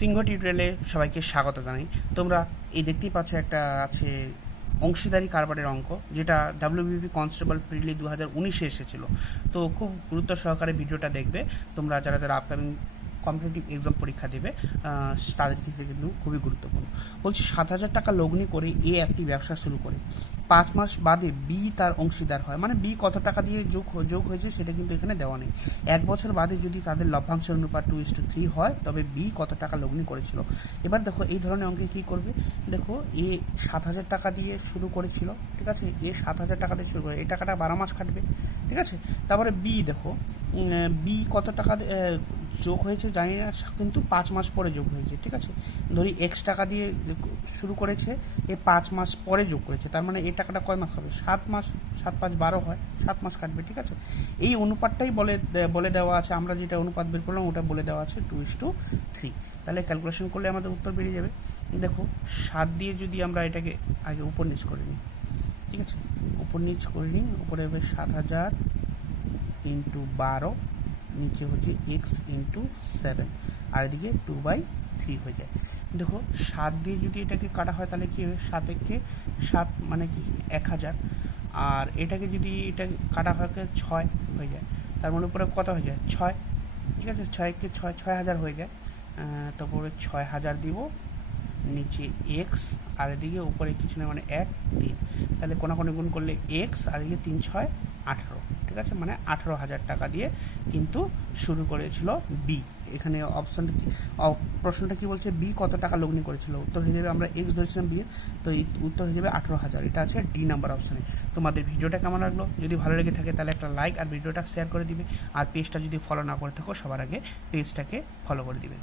সিংহ টিউটোরিয়ালে সবাইকে স্বাগত জানাই। তোমরা এই দেখতেই পাচ্ছ একটা আছে অংশীদারি কারবারের অঙ্ক, যেটা ডাব্লিউবিপি কনস্টেবল প্রিলি 2019-এ এসেছিল। তো খুব গুরুত্ব সহকারে ভিডিওটা দেখবে। তোমরা যারা যারা আপকামিং কম্পিটিটিভ এক্সাম পরীক্ষা দেবে তাদের দিক থেকে কিন্তু খুবই গুরুত্বপূর্ণ। বলছি 7,000 টাকা লগ্নি করে এ একটি ব্যবসা শুরু করে 5 মাস বাদে বি তার অংশীদার হয়। মানে বি কত টাকা দিয়ে যোগ হয়েছে সেটা কিন্তু এখানে দেওয়া নেই। 1 বছর বাদে যদি তাদের লভ্যাংশের অনুপাত 2:3 হয়, তবে বি কত টাকা লগ্নি করেছিল। এবার দেখো এই ধরনের অঙ্কে কী করবে। দেখো এ 7,000 টাকা দিয়ে শুরু করেছিল, ঠিক আছে। এ 7,000 টাকা দিয়ে শুরু করে এই টাকাটা 12 মাস কাটবে, ঠিক আছে। তারপরে বি দেখো, বি কত টাকা যোগ হয়েছে জানি না, কিন্তু 5 মাস পরে যোগ হয়েছে, ঠিক আছে। ধরি এক্স টাকা দিয়ে শুরু করেছে, এ 5 মাস পরে যোগ করেছে, তার মানে এই টাকাটা কয় মাস হবে? 7 মাস। 7 5 12 হয়, 7 মাস কাটবে, ঠিক আছে। এই অনুপাতটাই বলে দেওয়া আছে, আমরা যেটা অনুপাত বের করলাম ওটা বলে দেওয়া আছে 2:3। তাহলে ক্যালকুলেশন করলে আমাদের উত্তর বেরিয়ে যাবে। দেখো 7 দিয়ে যদি আমরা এটাকে আগে উপর নিচ করে নিই, ঠিক আছে। উপর নিচ করে নিই, উপরে হবে 7,000 ইন্টু 12, নিচে হচ্ছে এক্স ইন্টু 7, আর এদিকে 2/3 হয়ে যায়। দেখো 7 দিয়ে যদি এটাকে কাটা হয় তাহলে কী হবে? 7 একে 7 মানে কি 1,000, আর এটাকে যদি এটা কাটা হয় 6 হয়ে যায়, তার মানে উপরে কত হয়ে যায়? 6, ঠিক আছে। 6 একে 6, 6,000 হয়ে যায়। তারপরে 6,000 দিব, নিচে এক্স, আর এদিকে উপরে কিছু না, মানে 1 3, তাহলে কোনাকুনি গুণ করলে এক্স, আর এদিকে 3 6 18, ঠিক আছে। মানে 18,000 টাকা দিয়ে কিন্তু শুরু করেছিল বি। এখানে অপশানটা প্রশ্নটা কি বলছে? বি কত টাকা লগ্নি করেছিল? উত্তর হয়ে যাবে, আমরা এক্স ধরেছিলাম বি, তো এই উত্তর হয়ে যাবে 18,000। এটা আছে ডি নাম্বার অপশানে। তোমাদের ভিডিওটা কেমন লাগলো? যদি ভালো লেগে থাকে তাহলে একটা লাইক আর ভিডিওটা শেয়ার করে দিবে। আর পেজটা যদি ফলো না করে থাকো, সবার আগে পেজটাকে ফলো করে দিবে।